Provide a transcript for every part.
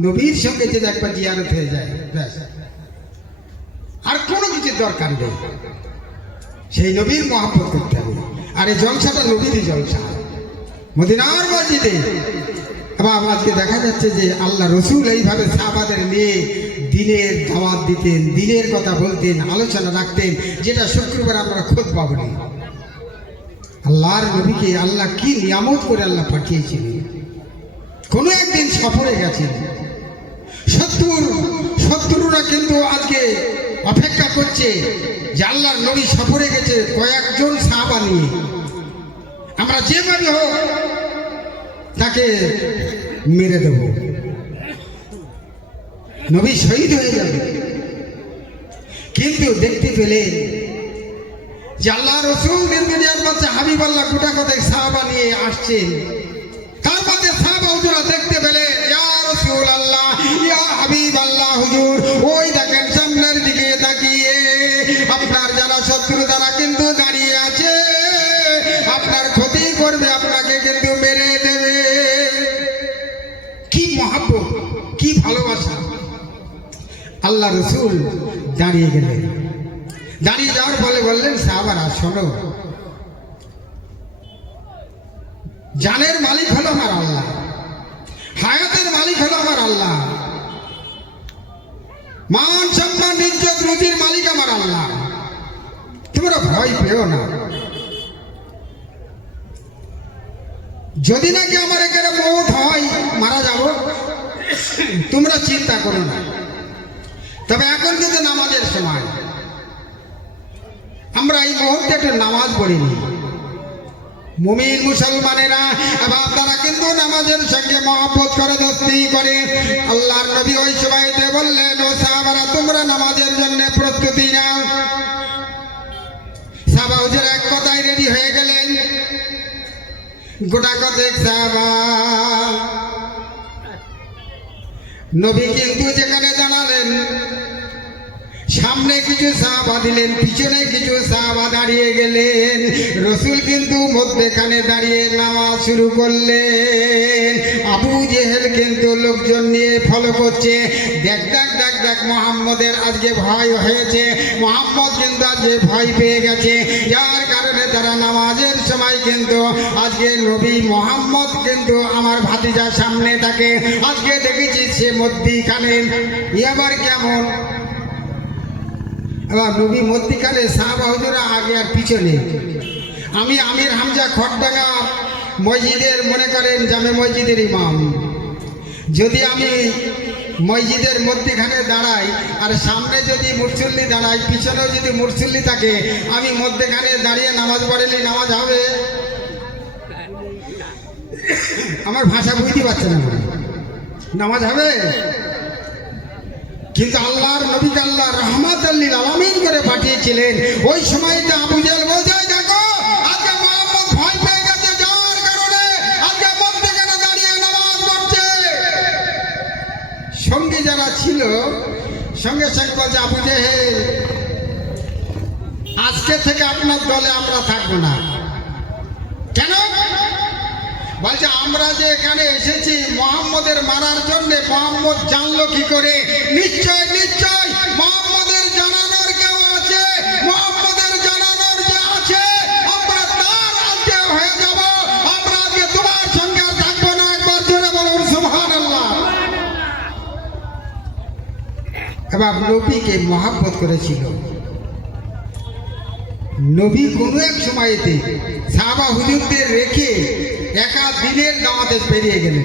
নবীর সঙ্গে যদি একবার জিয়ারত হয়ে যায় আর কোনো কিছুর দরকার নেই, সেই নবীর মহব্বত করতে হবে। আর এই জলসাটা নবীরই জলসা, মদিনার মসজিদে। এবং আজকে দেখা যাচ্ছে যে আল্লাহ রসুল এইভাবে সাহাবাদের নিয়ে দিনের দাওয়াত দিতেন, দিনের কথা বলতেন, আলোচনা রাখতেন, যেটা শুক্রবার আমরা খোঁজ পাবনি। আল্লাহর নবীকে আল্লাহ কি নিয়ামত করে আল্লাহ পাঠিয়েছিলেন। কোনো একদিন সফরে গেছেন, শত্রুরা কিন্তু আজকে অপেক্ষা করছে যে আল্লাহর নবী সফরে গেছে কয়েকজন সাহাবা নিয়ে, আমরা যেভাবে হোক তাকে মেরে দেব, নবী শহীদ হয়ে যাবে। কিন্তু দেখতে পেলেন যে আল্লাহ রসুল দুনিয়ার মধ্যে হাবিব আল্লাহ গোটা কতক সাহাবা নিয়ে আসছেন। তার মধ্যে সাহাবা হুজুরা দেখতে পেলেন, ইয়া রাসূল আল্লাহ, ইয়া হাবিব আল্লাহ, হুজুর ওই দেখেন সামনের দিকে তাকিয়ে আপনার যারা শত্রু তারা কিন্তু দাঁড়িয়ে আছে, আপনার ক্ষতি করবে, আপনাকে কিন্তু মেরে দেবে। কি মহব্বত, কি ভালোবাসা! আল্লাহ রসুল দাঁড়িয়ে গেলেন, দাঁড়িয়ে যাওয়ার ফলে বললেন, সাহাবারা শোনো, জানের মালিক হলো আমার আল্লাহ, হায়াতের মালিক হলো আমার আল্লাহ, মান সম্মান ইজ্জত রুজির মালিক আমার আল্লাহ, তোমরা ভয় পেও না। যদি নাকি আমার এখানে মৌত হয়, মারা যাব, তোমরা চিন্তা করো না। তবে এখন কিন্তু নামাজের সময়, আমরা এই মুহূর্তে একটু নামাজ পড়িনি। মুমিন মুসলমানেরা এবং তারা কিন্তু নামাজের সঙ্গে মহব্বত করে, দোস্তি করে। আল্লাহর নবী ওই সময়তে বললেন, ও সাহাবারা তোমরা নামাজের জন্য প্রস্তুতি নাও। সাহাবা হুজুর এক কথায় রেডি হয়ে গেলেন, গোটা কতক সাহাবা। নবী কিন্তু যেখানে দাঁড়ালেন, সামনে কিছু সাহাবা দিলেন, পিছনে কিছু সাহাবা দাঁড়িয়ে গেলেন। রসুল কিন্তু মধ্যখানে দাঁড়িয়ে নামাজ শুরু করলেন। আবু জেহেল কিন্তু লোকজন নিয়ে ফলো করছে, দেখ দেখ দেখ দেখ মোহাম্মদের আজকে ভয় হয়েছে, মোহাম্মদ কিন্তু আজকে ভয় পেয়ে গেছে, যার কারণে তারা নামাজের সময় কিন্তু আজকে নবী মোহাম্মদ কিন্তু আমার ভাতিজার সামনে থাকে, আজকে দেখেছি সে মধ্যখানে। এবার কেমন আবার নবী মধ্যখানে, সাহাবা হুজুরা আগে আর পিছনে। আমি আমির হামজা খড়ডাঙ্গা মসজিদের, মনে করেন জামে মসজিদের ইমাম, যদি আমি মসজিদের মধ্যখানে দাঁড়াই আর সামনে যদি মুরসল্লি দাঁড়াই, পিছনেও যদি মুরসল্লি থাকে, আমি মধ্যখানে দাঁড়িয়ে নামাজ পড়লে নামাজ হবে? আমার ভাষা বুঝতে পারছে না, নামাজ হবে? কিন্তু আল্লাহর নবীকে আল্লাহ রাহমাতুল লিল আলামিন করে পাঠিয়েছিলেন। ওই সময়তে আবু জেহেল বলছে, দেখো আজকে মুহাম্মদ ভয় পেয়ে গেছে, যার কারণে আজকে মধ্যখানে দাঁড়িয়ে নামাজ পড়ছে। সঙ্গী যারা ছিল সঙ্গে সঙ্গে বলছে, আবু জেহেল আজকে থেকে আপনার দলে আমরা থাকবো না। কেন? বলছে, আমরা যে এখানে এসেছি মুহাম্মদের মারার জন্য, মুহাম্মদ জানলো কি করে? নিশ্চয় নিশ্চয় মুহাম্মদের জানানোর কেউ আছে, মুহাম্মদের জানানোর যে আছে, আমরা তার আজকে হয়ে যাব, আমরা আজকে তোমার সঙ্গে আর থাকবো না। একবার জোরে বলুন সুবহানাল্লাহ। এবার নবীকে মহব্বত করেছিল। নবী কোনো এক সময়তে সাহাবা হুজুরদের রেখে একা দিনের দাওয়াতে বেরিয়ে গেলেন,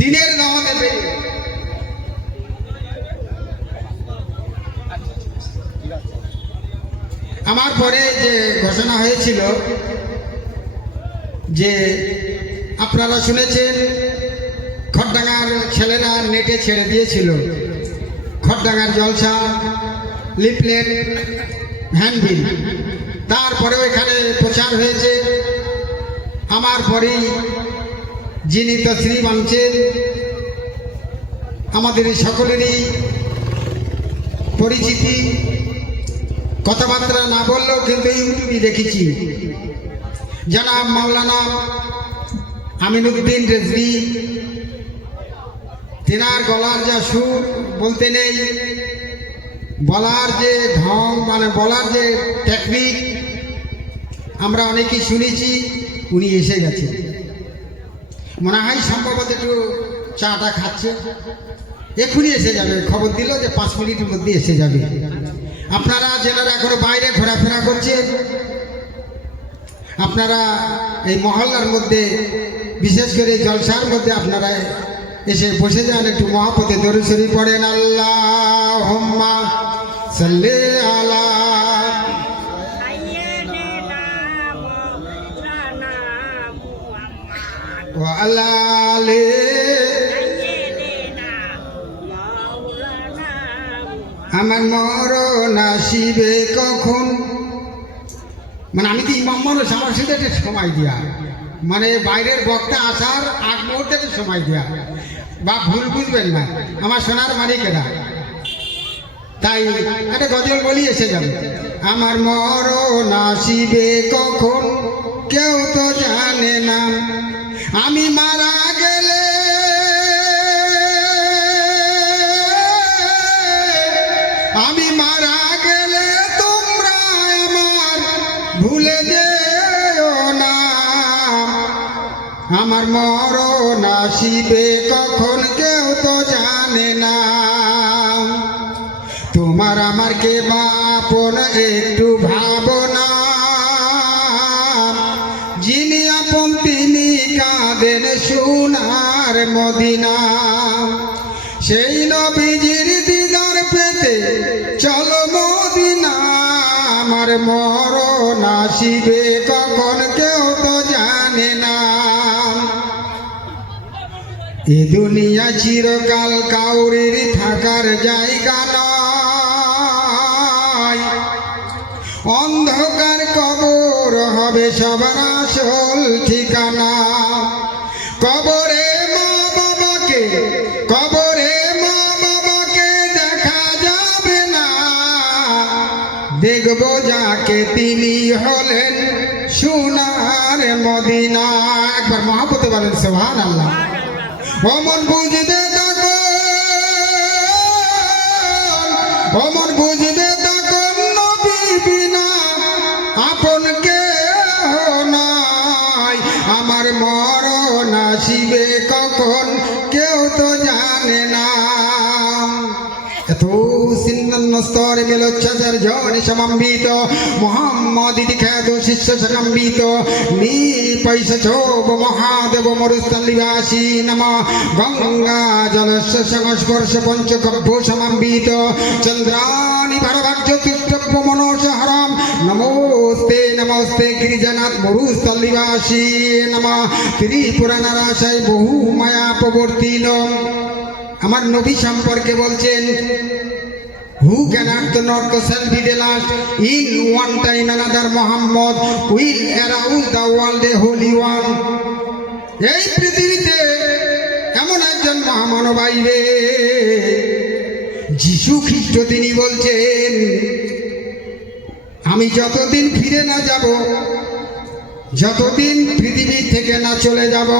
দিনের দাওয়াতে বেরিয়ে। আমার পরে যে ঘোষণা হয়েছিল যে আপনারা শুনেছেন খড়ডাঙ্গার ছেলেরা নেটে ছেড়ে দিয়েছিল খড়ডাঙ্গার জলসা, লিফলেট, হ্যান্ডবিল, তারপরেও এখানে প্রচার হয়েছে। আমার পরেই যিনি তশরিফ আনছেন, আমাদের সকলেরই পরিচিতি, কথাবার্তা না বললেও কিন্তু ইউটিউবে দেখেছি, জনাব মাওলানা আমিনুদ্দিন রেজভী তেনার গলার যা সুর বলতে নেই, বলার যে ঢং মানে বলার যে টেকনিক আমরা অনেকেই শুনেছি। উনি এসে গেছেন, মনে হয় সম্ভবত একটু চাটা খাচ্ছে, এক্ষুনি এসে যাবে। খবর দিল যে 5 মিনিটের মধ্যে এসে যাবে। আপনারা যেনারা এখনো বাইরে ঘোরাফেরা করছেন, আপনারা এই মহল্লার মধ্যে বিশেষ করে জলসার মধ্যে আপনারা এসে বসে যান, একটু মহব্বতে দরুদ শরীফ পড়েন। আল্লাহুম্মা সাল্লি আলা ওয়া আলা আলি। আমার মরণ আসিবে কখন, মানে আমি তো ইমাম মানুষ, আমার শুধু একটা সময় দেওয়া, মানে বাইরের বক্তা আসার আগ মুহূর্তে একটু সময় দেওয়া, বা ভুল বুঝবেন না আমার সোনার মালিকেরা। তাই একটা গজল বলি এসে যাবে। আমার মরণ আসিবে কখন কেউ তো জানে না, আমি মারা গেলে তোমরা আমার ভুলে যেও না। আমার মরণ আসিবে কখন কেউ তো জানে না, তোমার আমার কে বাপন একটু ভাবনা, যিনি আপন তিনি কাঁদেন সোনার মদিনা। সেই নবীজির দিদার পেতে চলো মদিনা, আমার মরণ আসিবে কখন কেউ তো জানে না। এ দুনিয়া চিরকাল কাউরির থাকার জায়গা নয়, অন্ধকার কবর হবে সবার আসল ঠিকানা। কবরে মা বাবাকে দেখা যাবে না, দেখবো যাকে তিনি হলেন সোনার মদিনা। একবার মহব্বতে বলেন সুবহানাল্লাহ। অমন বুঝবে তখন নবী বিনা আপন কেহ নাই, আমার মরণ আসিবে কখন কেউ তো জানে না। এত সিন্নন্ন স্তরে মেলোচ্ছাচার জনে সমাম্বিত মোহাম্মদ ইতি খ্যাত শিষ্য সকাম্বিত নি পৈশা ছোব মহাদেব মরুস্থলিবাসী নম গঙ্গা জলস্য সংস্পর্শ পঞ্চগভ্য সমাম্বিত চন্দ্রাণি ভারভাগ্য তুষ্টব্য মনোসহরম নমোস্তে নমস্তে গিরিজনাথ মরুস্থলিবাসী নম ত্রিপুরা নারাশায় বহু মায়া প্রবর্তিন। আমার নবী সম্পর্কে বলছেন, who cannot not to shall be the last in one time another Muhammad will arouse the world a holy one. এই পৃথিবীতে এমন একজন মহামানব আইবে, যিশু খ্রিস্ট তিনি বলছেন, আমি যতদিন ফিরে না যাব, যতদিন পৃথিবী থেকে না চলে যাব,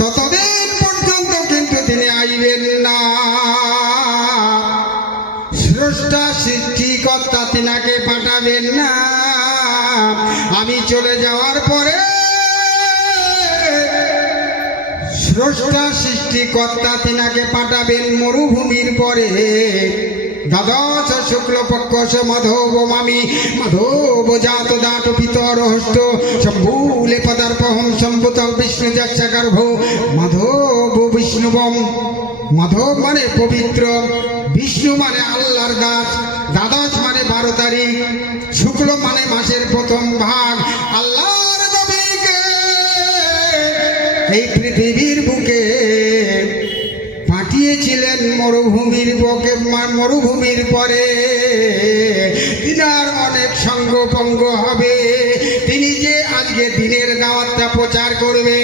ততদিন পর্যন্ত কিন্তু তিনি আইবেন না। স্রষ্টা সৃষ্টিকর্তা তিনাকে পাঠাবেন না। আমি চলে যাওয়ার পরে স্রষ্টা সৃষ্টিকর্তা তিনাকে পাঠাবেন মরুভূমির পরে। দ্বাদশ শুক্লপক্ষ মাধব মামি মাধব জাত দাট পিতর হস্ত শম্ভুলে পদার্পহম সম্ভূত বিষ্ণু যাচ্ছা গর্ভ মাধব বিষ্ণুবম। মাধব মানে পবিত্র, বিষ্ণু মানে আল্লাহর গাছ, দ্বাদশ মানে 12 তারিখ, শুক্ল মানে মাসের প্রথম ভাগ। আল্লাহর নবীকে এই পৃথিবীর বুকে পাঠিয়েছিলেন মরুভূমির পরে তিনার অনেক সঙ্গপঙ্গ হবে। তিনি যে আজকে দিনের দাওয়াতটা প্রচার করবে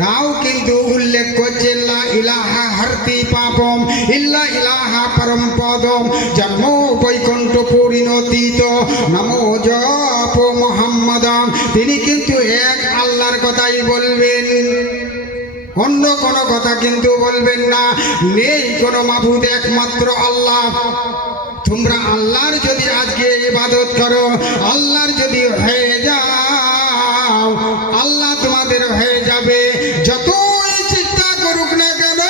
তাও কিন্তু উল্লেখ করছে লা ইলাহা হারতি পাপম ইল্লা ইলাহা পরম পদম জন্ম বৈকুণ্ঠ পরিণতিত নমো জপ মোহাম্মদম। তিনি কিন্তু এক আল্লাহর কথাই বলবেন। অন্য কোনো কথা কিন্তু বলবেন না। নেই কোনো মাবুদ, একমাত্র আল্লাহ। তোমরা আল্লাহর যদি আজকে ইবাদত করো, আল্লাহর যদি হয়ে যাও, আল্লাহ তোমাদের হয়ে যাবে। যতই চেষ্টা করুক না কেন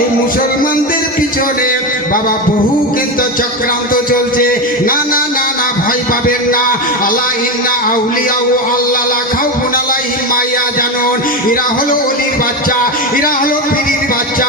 এই মুসলমানদের পিছনে বাবা বহু কিন্তু চক্রান্ত চলছে। না না না না, ভয় পাবেন না। আল্লাহ ইন্না আউলিয়া ও আল্লাহ লা খাউফুন আলাইহিম মা ইয়াহজানুন। এরা হলো ওলির বাচ্চা, এরা হলো পীরের বাচ্চা।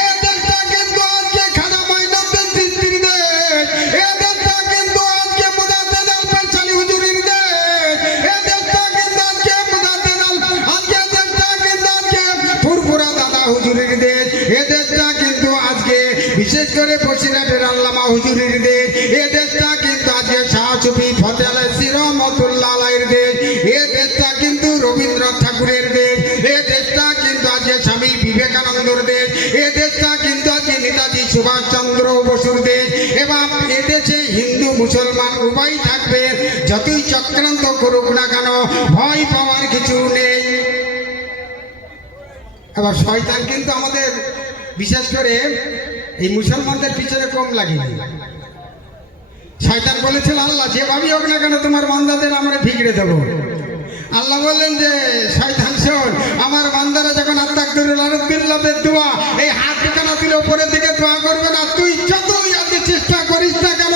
এ দেশটা কিন্তু আজকে খাজা মঈনুদ্দিন চিশতির দেশ, এ দেশটা কিন্তু আজকে মুজাদ্দেদ আল পেশালি হুজুরের দেশ, এ দেশটা কিন্তু আজকে মুজাদ্দেদ আল আজকে দেশটা কিন্তু আজকে ফুরফুরা দাদা হুজুরের দেশ, এ দেশটা কিন্তু আজকে বিশেষ করে বসিরহাটের আল্লামা হুজুরের দেশ, এ দেশটা কিন্তু আজকে শাহ সুফি ফতে আলাইহি রহমাতুল্লাহ আলাইহির দেশ, এ দেশটা কিন্তু রবীন্দ্রনাথ ঠাকুরের দেশ, এ দেশটা কিন্তু আজকে স্বামী বিবেকানন্দর দেশ, এ দেশটা কিন্তু আজকে নেতাজি সুভাষচন্দ্র বসুর দেশ। এবং এ দেশে হিন্দু মুসলমান উভয় থাকবে। যতই চক্রান্ত করুক না কেন ভয় পাওয়ার কিছু নেই। এবার শয়তান কিন্তু আমাদের বিশেষ করে এই মুসলমানদের পিছনে কম লাগে। শয়তান বলেছিল আল্লাহ যেভাবেই হোক না কেন তোমার বান্দাদের আমরা বিগড়ে দেবো। আল্লাহ বললেন যে শয়তান শোন, আমার বান্দারা যখন আত্মাকুল্লাহের দোয়া এই হাত দুখানা তুলে উপরের দিকে দোয়া করবে না, তুই যতই আজকে চেষ্টা করিস না কেন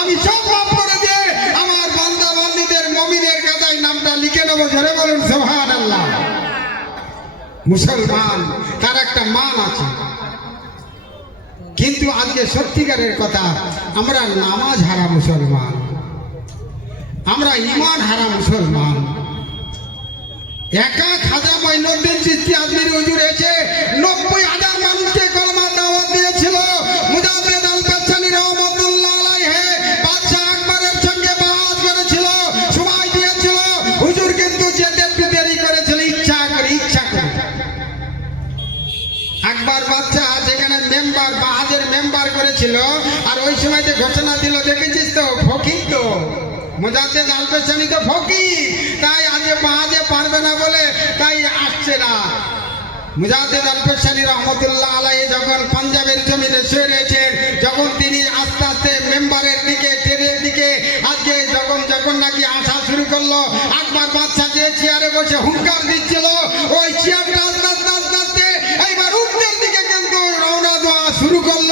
আমি সব মাফ করে দিয়ে আমার বান্দা বান্দীদের মুমিনের কাতায় নামটা লিখে নেবো। জোরে বলুন সুবহানাল্লাহ। মুসলমান তার একটা মান আছে, কিন্তু আজকে সত্যিকারের কথা আমরা নামাজ হারা মুসলমান, আমরা ঈমান হারা মুসলমান। একা খাজা মঈনুদ্দিন চিশতি আজমির হুজুর এসে 90,000 মানুষকে কলমা দাওয়াত দিয়েছিল। মুজাদ্দেদ আল পেশালি রহমাতুল্লাহ আলাইহি বাদশাহ আকবরের সঙ্গে বাদ করেছিল, সময় দিয়েছিল। হুজুর কিন্তু যেতে দেরি করেছিল ইচ্ছা করে। আকবর বাদশাহ যেখানে মেম্বার বাহাজের মেম্বার করেছিল, আর ওই সময় যে ঘোষণা দিল দেখেছিস তো, ফকির তো মুজাদ্দেদ আল পেশানি তো ফকির, তাই আজকে বাহাজে পারবে না বলে তাই আসছে না। মুজাদ্দেদ আল পেশানি রহমতুল্লাহ আলাইহি যখন পাঞ্জাবের জমিনে শুয়ে রয়েছেন, যখন তিনি আস্তে আস্তে মেম্বারের দিকে ট্রেনের দিকে আজকে যখন নাকি আসা শুরু করলো, আকবর বাদশাহ যে চেয়ারে বসে হুঙ্কার দিচ্ছিল, ওই চেয়ারটা আস্তে আস্তে আস্তে আস্তে এইবার উত্তর দিকে কিন্তু রওনা দেওয়া শুরু করলো।